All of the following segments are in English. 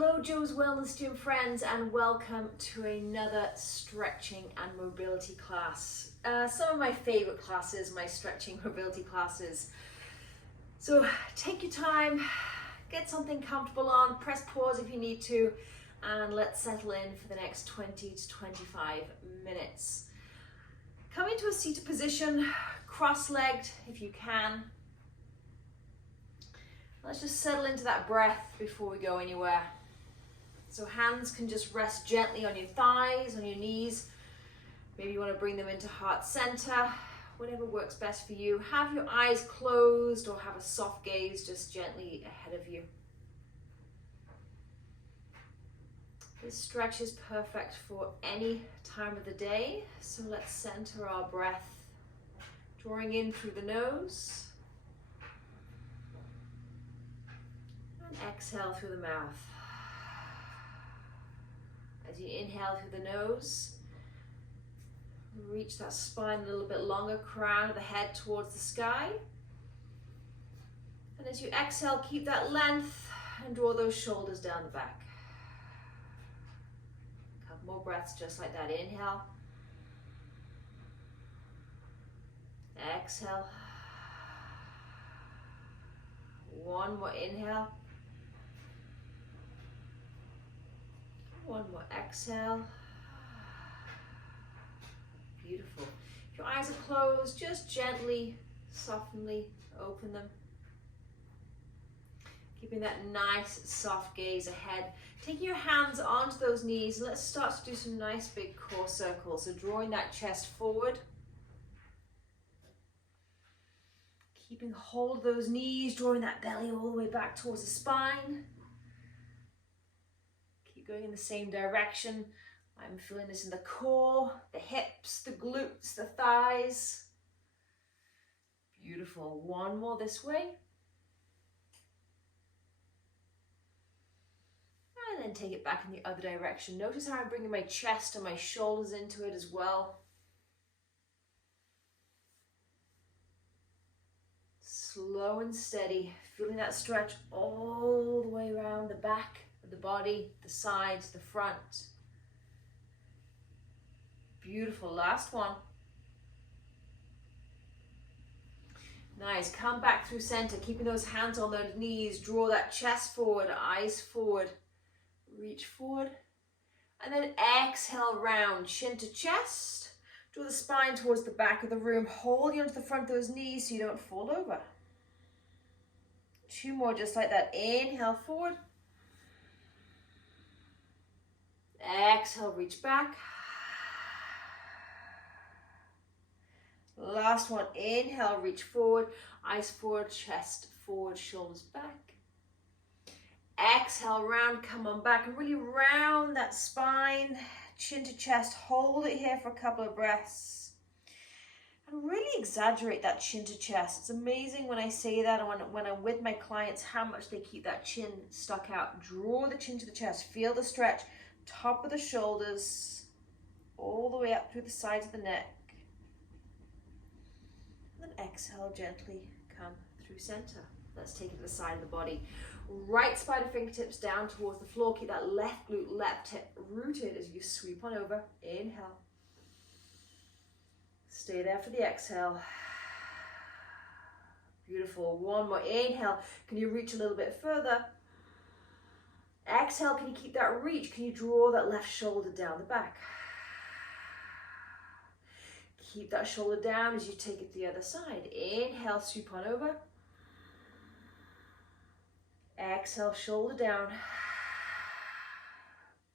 Hello Joe's Wellness Gym friends, and welcome to another stretching and mobility class. Some of my favorite classes, my stretching mobility classes. So take your time, get something comfortable on, press pause if you need to, and let's settle in for the next 20 to 25 minutes. Come into a seated position, cross-legged if you can. Let's just settle into that breath before we go anywhere. So hands can just rest gently on your thighs, on your knees. Maybe you want to bring them into heart center, whatever works best for you. Have your eyes closed or have a soft gaze just gently ahead of you. This stretch is perfect for any time of the day. So let's center our breath, drawing in through the nose. And exhale through the mouth. As you inhale through the nose, reach that spine a little bit longer, crown of the head towards the sky. And as you exhale, keep that length and draw those shoulders down the back. A couple more breaths just like that. Inhale. Exhale. One more inhale. One more exhale. Beautiful. If your eyes are closed, just gently, softly open them. Keeping that nice, soft gaze ahead. Taking your hands onto those knees. Let's start to do some nice big core circles. So drawing that chest forward. Keeping hold of those knees, drawing that belly all the way back towards the spine. Going in the same direction. I'm feeling this in the core, the hips, the glutes, the thighs. Beautiful. One more this way. And then take it back in the other direction. Notice how I'm bringing my chest and my shoulders into it as well. Slow and steady. Feeling that stretch all the way around the back. The body, the sides, the front. Beautiful. Last one. Nice. Come back through center, keeping those hands on those knees. Draw that chest forward, eyes forward. Reach forward. And then exhale round, chin to chest. Draw the spine towards the back of the room. Hold you onto the front of those knees so you don't fall over. Two more just like that. Inhale forward. Exhale, reach back. Last one, inhale, reach forward, eyes forward, chest forward, shoulders back. Exhale, round, come on back, and really round that spine, chin to chest. Hold it here for a couple of breaths. And really exaggerate that chin to chest. It's amazing when I say that, and when I'm with my clients, how much they keep that chin stuck out. Draw the chin to the chest, feel the stretch. Top of the shoulders, all the way up through the sides of the neck. And then exhale, gently come through center. Let's take it to the side of the body. Right spider fingertips down towards the floor. Keep that left glute, left hip rooted as you sweep on over. Inhale. Stay there for the exhale. Beautiful. One more inhale. Can you reach a little bit further? Exhale, can you keep that reach? Can you draw that left shoulder down the back? Keep that shoulder down as you take it to the other side. Inhale, sweep on over. Exhale, shoulder down.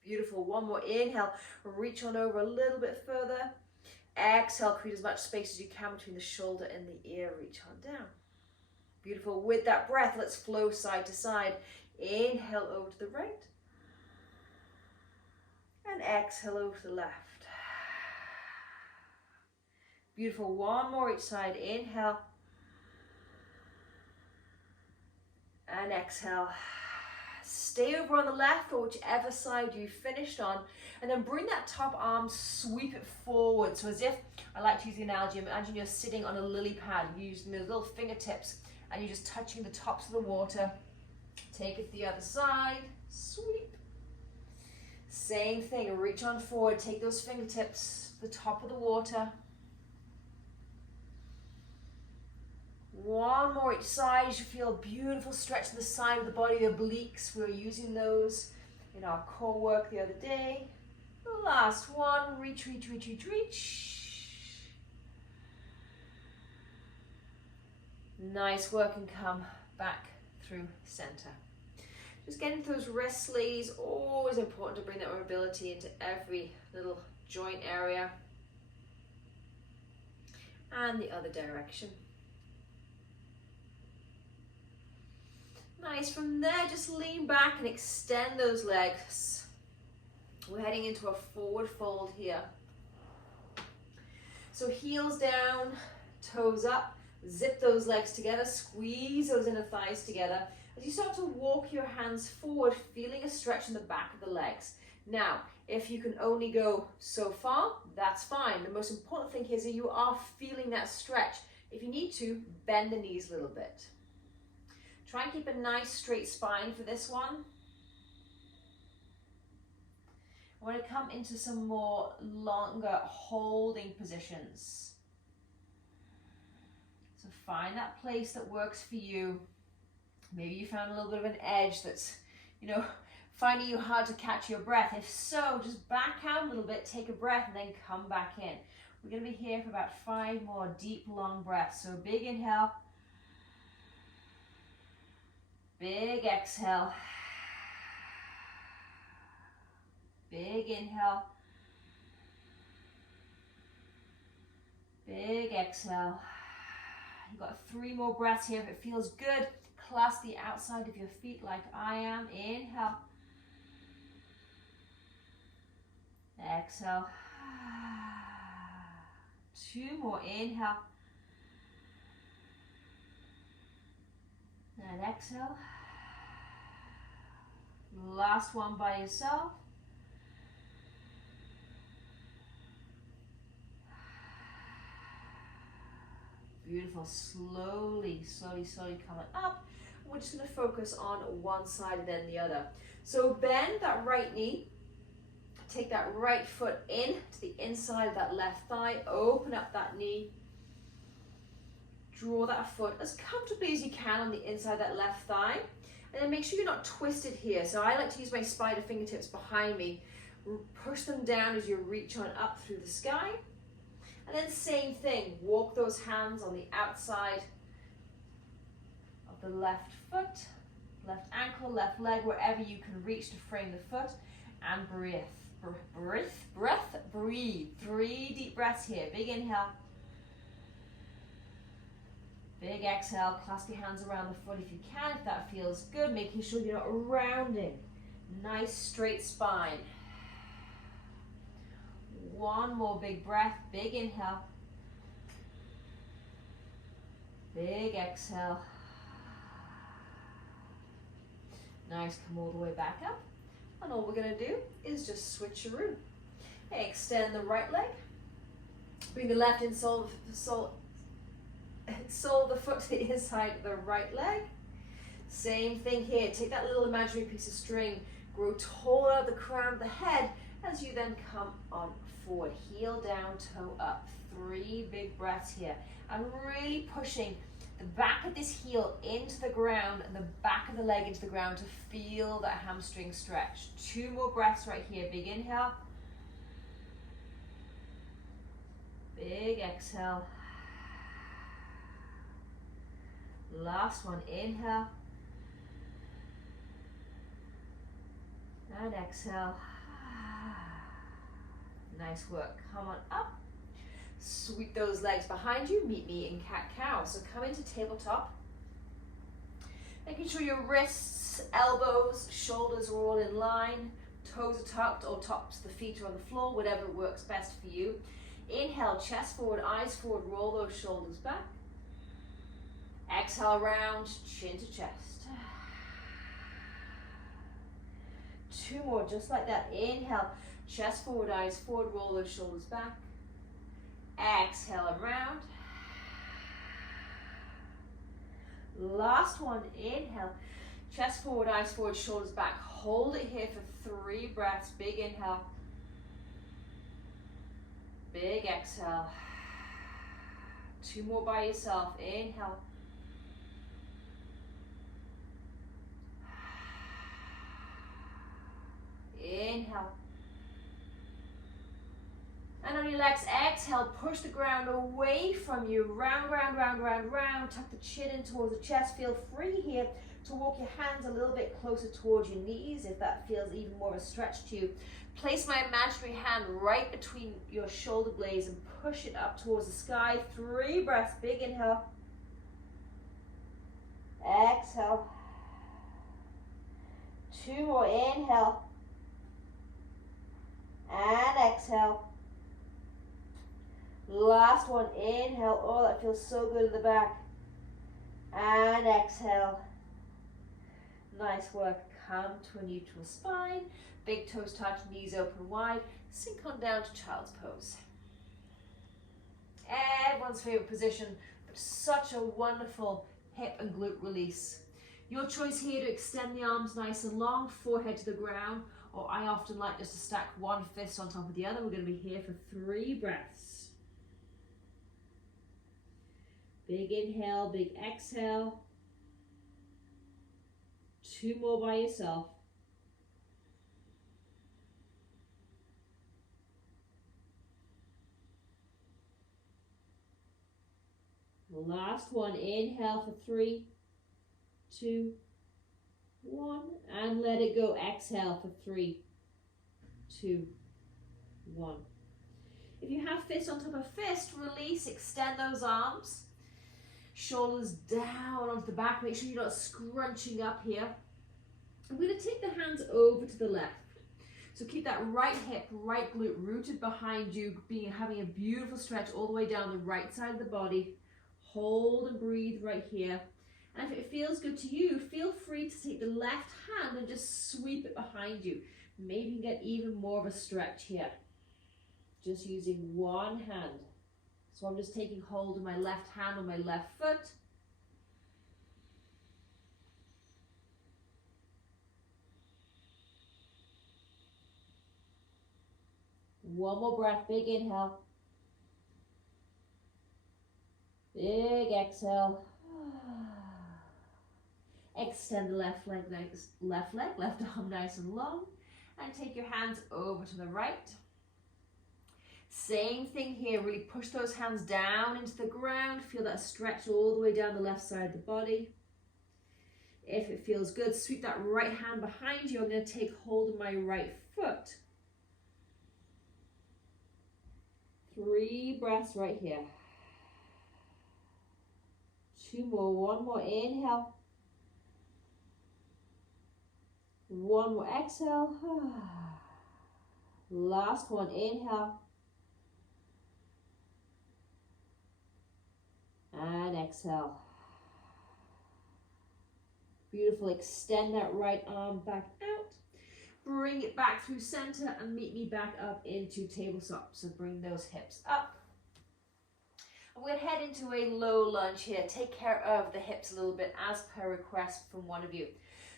Beautiful. One more inhale. Reach on over a little bit further. Exhale, create as much space as you can between the shoulder and the ear. Reach on down. Beautiful. With that breath, let's flow side to side. Inhale over to the right. And exhale over to the left. Beautiful. One more each side. Inhale. And exhale. Stay over on the left or whichever side you finished on. And then bring that top arm, sweep it forward. So as if, I like to use the analogy, imagine you're sitting on a lily pad, using those little fingertips, and you're just touching the tops of the water. Take it to the other side, sweep, Same thing, reach on forward, take those fingertips to the top of the water. One more each side. You should feel a beautiful stretch to the side of the body, the obliques. We were using those in our core work the other day. The last one, reach, reach, reach, reach, reach. Nice work, and come back through center. Just getting those wrist sleeves, always important to bring that mobility into every little joint area. And the other direction. Nice, from there just lean back and extend those legs. We're heading into a forward fold here. So heels down, toes up, zip those legs together, squeeze those inner thighs together. As you start to walk your hands forward, feeling a stretch in the back of the legs. Now, if you can only go so far, that's fine. The most important thing here is that you are feeling that stretch. If you need to, bend the knees a little bit. Try and keep a nice straight spine for this one. I want to come into some more longer holding positions. So find that place that works for you. Maybe you found a little bit of an edge that's, finding you hard to catch your breath. If so, just back out a little bit, take a breath, and then come back in. We're going to be here for about 5 more deep, long breaths. So big inhale. Big exhale. Big inhale. Big exhale. You've got 3 more breaths here. If it feels good, clasp the outside of your feet like I am. Inhale. Exhale. 2 more. Inhale. And exhale. Last one by yourself. Beautiful. Slowly, slowly, slowly coming up. We're just going to focus on one side and then the other. So bend that right knee. Take that right foot in to the inside of that left thigh. Open up that knee. Draw that foot as comfortably as you can on the inside of that left thigh. And then make sure you're not twisted here. So I like to use my spider fingertips behind me. Push them down as you reach on up through the sky. And then same thing, walk those hands on the outside of the left foot, left ankle, left leg, wherever you can reach to frame the foot, and breathe. Breathe. 3 deep breaths here. Big inhale. Big exhale. Clasp your hands around the foot if you can, if that feels good, making sure you're not rounding. Nice straight spine. 1 more big breath. Big inhale. Big exhale. Nice, come all the way back up. And all we're going to do is just switcheroo. Extend the right leg. Bring the left insole of the foot to the inside of the right leg. Same thing here. Take that little imaginary piece of string, grow taller at the crown of the head as you then come on forward. Heel down, toe up. 3 big breaths here. I'm really pushing the back of this heel into the ground and the back of the leg into the ground to feel that hamstring stretch. 2 more breaths right here. Big inhale. Big exhale. Last one, inhale. And exhale. Nice work. Come on up. Sweep those legs behind you. Meet me in cat-cow. So come into tabletop. Making sure your wrists, elbows, shoulders are all in line. Toes are tucked or tops of the feet are on the floor, whatever works best for you. Inhale, chest forward, eyes forward, roll those shoulders back. Exhale, round, chin to chest. 2 more, just like that. Inhale, chest forward, eyes forward, roll those shoulders back. Exhale and round. Last one, inhale, Chest forward, eyes forward, shoulders back. Hold it here for 3 breaths. Big inhale. Big exhale. 2 more by yourself. Inhale. Inhale. And on your legs, exhale, push the ground away from you. Round, round, round, round, round. Tuck the chin in towards the chest. Feel free here to walk your hands a little bit closer towards your knees if that feels even more of a stretch to you. Place my imaginary hand right between your shoulder blades and push it up towards the sky. 3 breaths. Big inhale. Exhale. 2 more. Inhale. And exhale. Last one. Inhale. Oh, that feels so good in the back. And exhale. Nice work. Come to a neutral spine. Big toes touch, knees open wide. Sink on down to child's pose. Everyone's favorite position, but such a wonderful hip and glute release. Your choice here to extend the arms nice and long, forehead to the ground, or I often like just to stack one fist on top of the other. We're going to be here for 3 breaths. Big inhale, big exhale. 2 more by yourself. Last one. Inhale for 3, 2, 1, and let it go. Exhale for 3, 2, 1. If you have fist on top of fist, release, extend those arms. Shoulders down onto the back. Make sure you're not scrunching up here. I'm going to take the hands over to the left. So keep that right hip, right glute rooted behind you, having a beautiful stretch all the way down the right side of the body. Hold and breathe right here. And if it feels good to you, feel free to take the left hand and just sweep it behind you. Maybe you can get even more of a stretch here. Just using one hand. So I'm just taking hold of my left hand on my left foot. One more breath, big inhale. Big exhale. Extend the left arm nice and long. And take your hands over to the right. Same thing here, really push those hands down into the ground. Feel that stretch all the way down the left side of the body. If it feels good, sweep that right hand behind you. I'm going to take hold of my right foot. 3 breaths right here. 2 more, 1 more, inhale. 1 more, exhale. Last one, inhale. And exhale. Beautiful. Extend that right arm back out. Bring it back through center and meet me back up into tabletop. So bring those hips up. I'm going to head into a low lunge here. Take care of the hips a little bit as per request from one of you.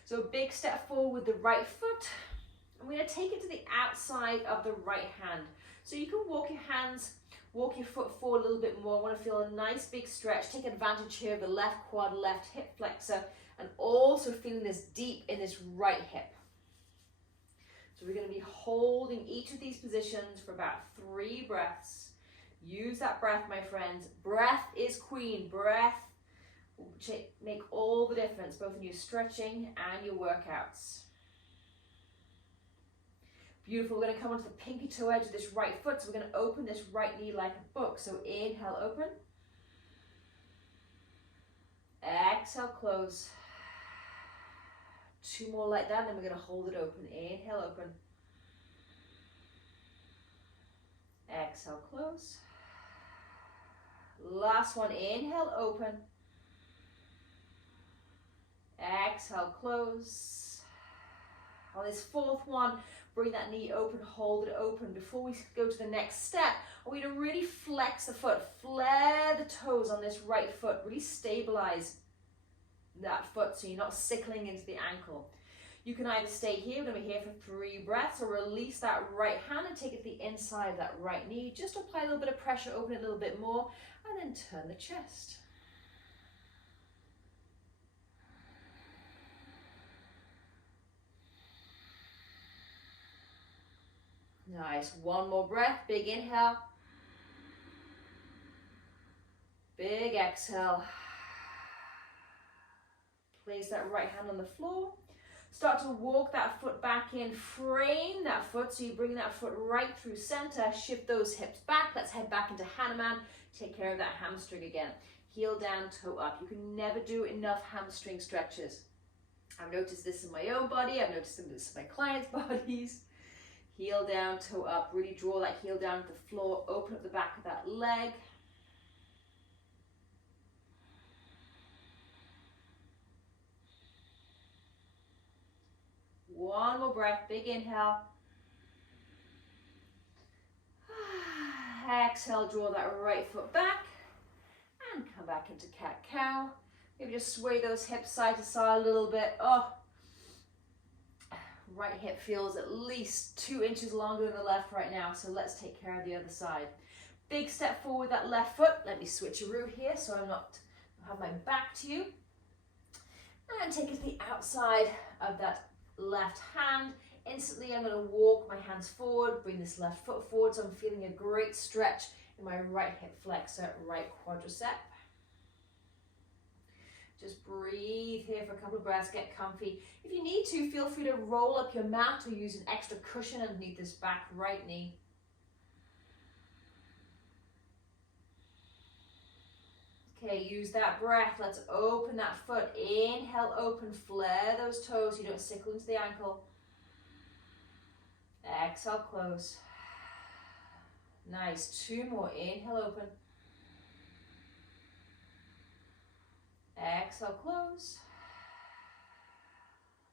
So big step forward with the right foot. I'm going to take it to the outside of the right hand. So you can walk your foot forward a little bit more. I want to feel a nice big stretch. Take advantage here of the left quad, left hip flexor, and also feeling this deep in this right hip. So we're going to be holding each of these positions for about 3 breaths. Use that breath, my friends. Breath is queen. Breath will make all the difference, both in your stretching and your workouts. Beautiful. We're going to come onto the pinky toe edge of this right foot. So we're going to open this right knee like a book. So inhale, open. Exhale, close. 2 more like that. Then we're going to hold it open. Inhale, open. Exhale, close. Last one. Inhale, open. Exhale, close. On this 4th one, bring that knee open, hold it open. Before we go to the next step, I want you to really flex the foot, flare the toes on this right foot, really stabilize. that foot so you're not sickling into the ankle. You can either stay here, we're going to be here for 3 breaths, or release that right hand and take it to the inside of that right knee. Just apply a little bit of pressure, open it a little bit more, and then turn the chest. Nice. One more breath. Big inhale. Big exhale. Place that right hand on the floor. Start to walk that foot back in. Frame that foot so you bring that foot right through center. Shift those hips back. Let's head back into Hanuman. Take care of that hamstring again. Heel down, toe up. You can never do enough hamstring stretches. I've noticed this in my own body. I've noticed this in my clients' bodies. Heel down, toe up. Really draw that heel down to the floor. Open up the back of that leg. One more breath. Big inhale. Exhale, draw that right foot back. And come back into cat-cow. Maybe just sway those hips side to side a little bit. Oh. Right hip feels at least 2 inches longer than the left right now, so let's take care of the other side. Big step forward that left foot. Let me switcheroo here so I have my back to you. And take it to the outside of that left hand. Instantly I'm going to walk my hands forward, bring this left foot forward, so I'm feeling a great stretch in my right hip flexor, right quadricep. Just breathe here for a couple of breaths, get comfy. If you need to, feel free to roll up your mat or use an extra cushion underneath this back right knee. Okay, use that breath. Let's open that foot. Inhale, open, flare those toes so you don't sickle into the ankle. Exhale, close. Nice. 2 more. Inhale, open. Exhale, close.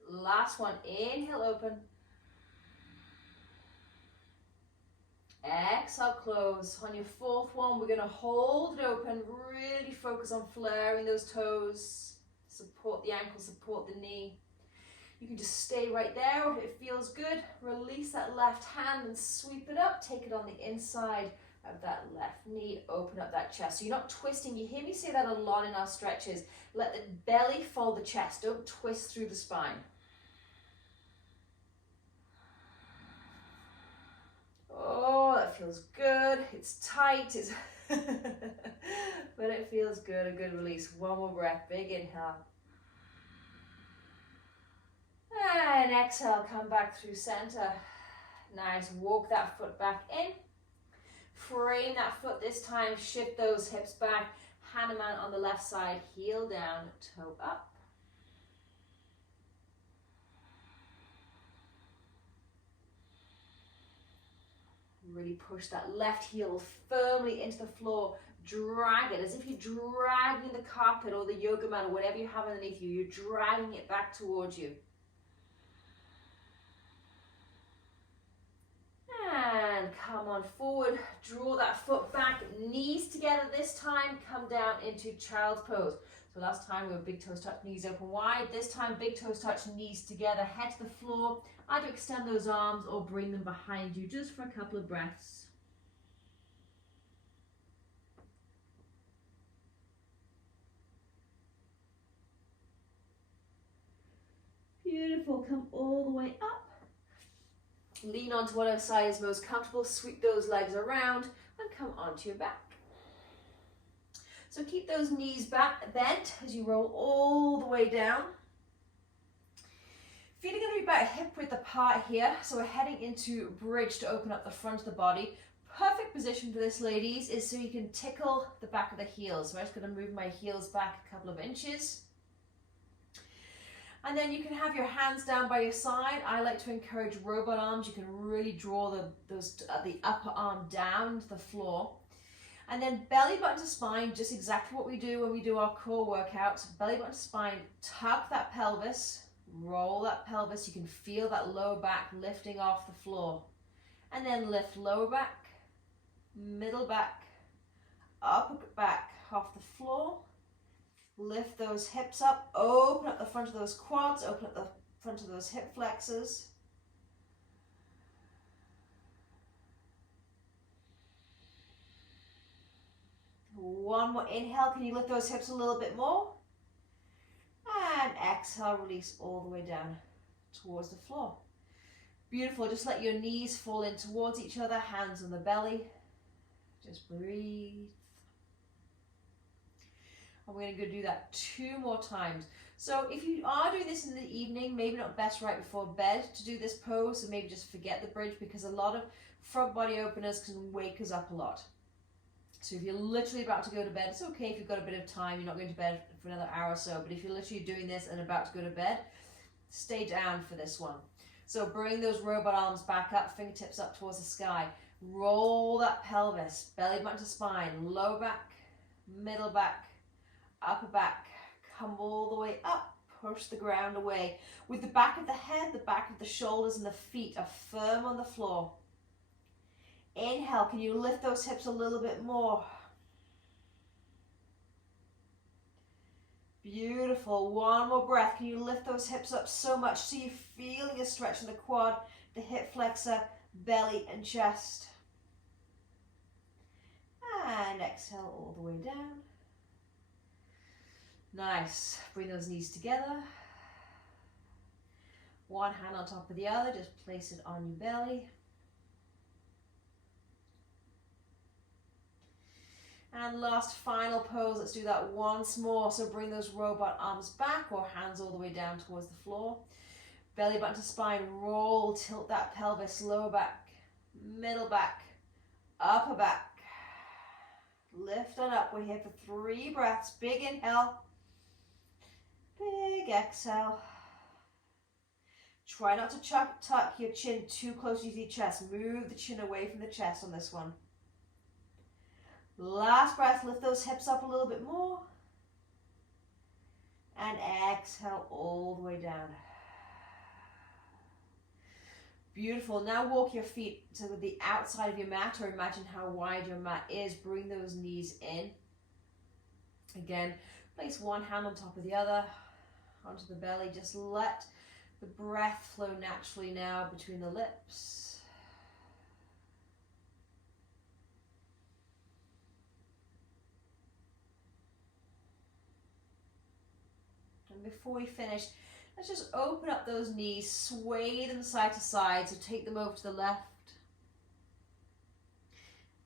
Last one. Inhale, open. Exhale, close. On your 4th one, we're going to hold it open. Really focus on flaring those toes. Support the ankle, support the knee. You can just stay right there. If it feels good, release that left hand and sweep it up. Take it on the inside of that left knee. Open up that chest. So you're not twisting. You hear me say that a lot in our stretches. Let the belly fold the chest. Don't twist through the spine. Oh, that feels good. It's tight, but it feels good. A good release. One more breath. Big inhale. And exhale, come back through center. Nice. Walk that foot back in. Frame that foot this time. Shift those hips back. Hanuman on the left side. Heel down, toe up. Really push that left heel firmly into the floor. Drag it as if you're dragging the carpet or the yoga mat or whatever you have underneath you. You're dragging it back towards you. And come on forward. Draw that foot back. Knees together this time. Come down into child's pose. So last time we were big toes touch, knees open wide. This time big toes touch, knees together, head to the floor. Either extend those arms or bring them behind you just for a couple of breaths. Beautiful. Come all the way up. Lean onto whatever side is most comfortable. Sweep those legs around and come onto your back. So keep those knees back bent as you roll all the way down. Feet are going to be about hip width apart here. So we're heading into bridge to open up the front of the body. Perfect position for this, ladies, is so you can tickle the back of the heels. So I'm just going to move my heels back a couple of inches. And then you can have your hands down by your side. I like to encourage robot arms. You can really draw the upper arm down to the floor. And then belly button to spine, just exactly what we do when we do our core workouts. Belly button to spine, tuck that pelvis, roll that pelvis. You can feel that lower back lifting off the floor. And then lift lower back, middle back, upper back off the floor. Lift those hips up, open up the front of those quads, open up the front of those hip flexors. One more inhale, can you lift those hips a little bit more? And exhale, release all the way down towards the floor. Beautiful, just let your knees fall in towards each other, hands on the belly. Just breathe. And we're going to go do that 2 more times. So if you are doing this in the evening, maybe not best right before bed to do this pose, so maybe just forget the bridge, because a lot of front body openers can wake us up a lot. So if you're literally about to go to bed, it's okay if you've got a bit of time, you're not going to bed for another hour or so, but if you're literally doing this and about to go to bed, stay down for this one. So bring those robot arms back up, fingertips up towards the sky. Roll that pelvis, belly button to spine, lower back, middle back, upper back. Come all the way up, push the ground away. With the back of the head, the back of the shoulders and the feet are firm on the floor. Inhale, can you lift those hips a little bit more? Beautiful. One more breath. Can you lift those hips up so much so you're feeling a stretch in the quad, the hip flexor, belly and chest. And exhale all the way down. Nice. Bring those knees together. One hand on top of the other. Just place it on your belly. And last final pose, let's do that once more. So bring those robot arms back or hands all the way down towards the floor. Belly button to spine, roll, tilt that pelvis, lower back, middle back, upper back. Lift on up, we're here for 3 breaths. Big inhale, big exhale. Try not to tuck your chin too close to your chest. Move the chin away from the chest on this one. Last breath, lift those hips up a little bit more. And exhale all the way down. Beautiful. Now walk your feet to the outside of your mat, or imagine how wide your mat is. Bring those knees in. Again, place one hand on top of the other onto the belly. Just let the breath flow naturally now between the lips. And before we finish, let's just open up those knees, sway them side to side, so take them over to the left.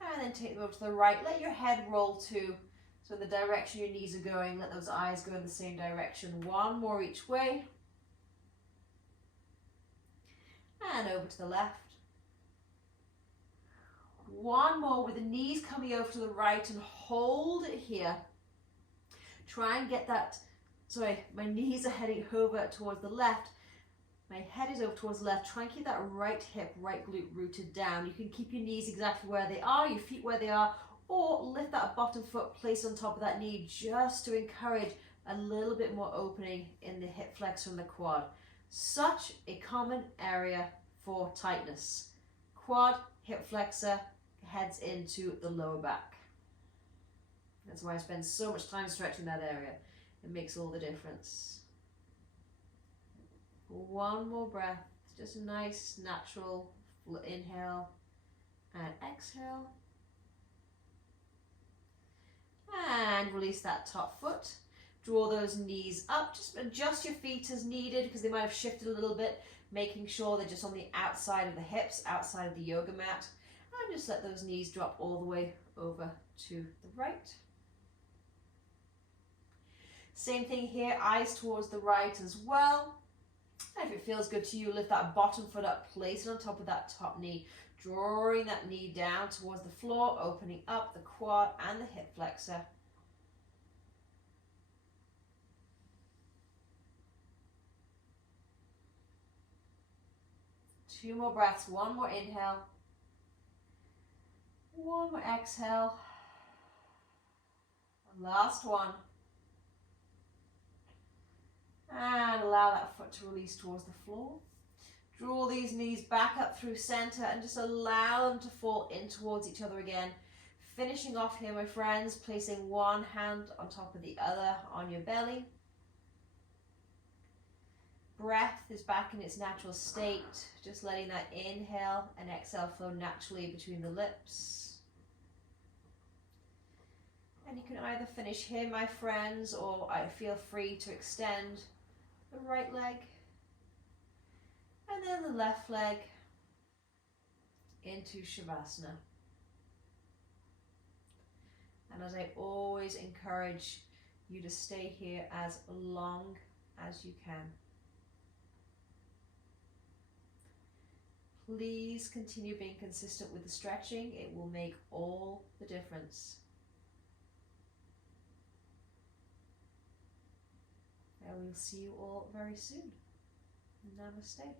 And then take them over to the right. Let your head roll too, so in the direction your knees are going, let those eyes go in the same direction. One more each way. And over to the left. One more with the knees coming over to the right, and hold it here. Try and get that. Sorry, my knees are heading over towards the left. My head is over towards the left. Try and keep that right hip, right glute rooted down. You can keep your knees exactly where they are, your feet where they are, or lift that bottom foot, place on top of that knee, just to encourage a little bit more opening in the hip flexor and the quad. Such a common area for tightness. Quad, hip flexor, heads into the lower back. That's why I spend so much time stretching that area. It makes all the difference. One more breath, just a nice natural inhale and exhale. And release that top foot. Draw those knees up, just adjust your feet as needed because they might have shifted a little bit, making sure they're just on the outside of the hips, outside of the yoga mat. And just let those knees drop all the way over to the right. Same thing here, eyes towards the right as well. And if it feels good to you, lift that bottom foot up, place it on top of that top knee, drawing that knee down towards the floor, opening up the quad and the hip flexor. Two more breaths, one more inhale, one more exhale, and last one. And allow that foot to release towards the floor. Draw these knees back up through center and just allow them to fall in towards each other again. Finishing off here, my friends, placing one hand on top of the other on your belly. Breath is back in its natural state, just letting that inhale and exhale flow naturally between the lips. And you can either finish here, my friends, or I feel free to extend the right leg and then the left leg into Shavasana. And as I always encourage you to stay here as long as you can. Please continue being consistent with the stretching. It will make all the difference. And we'll see you all very soon. Namaste.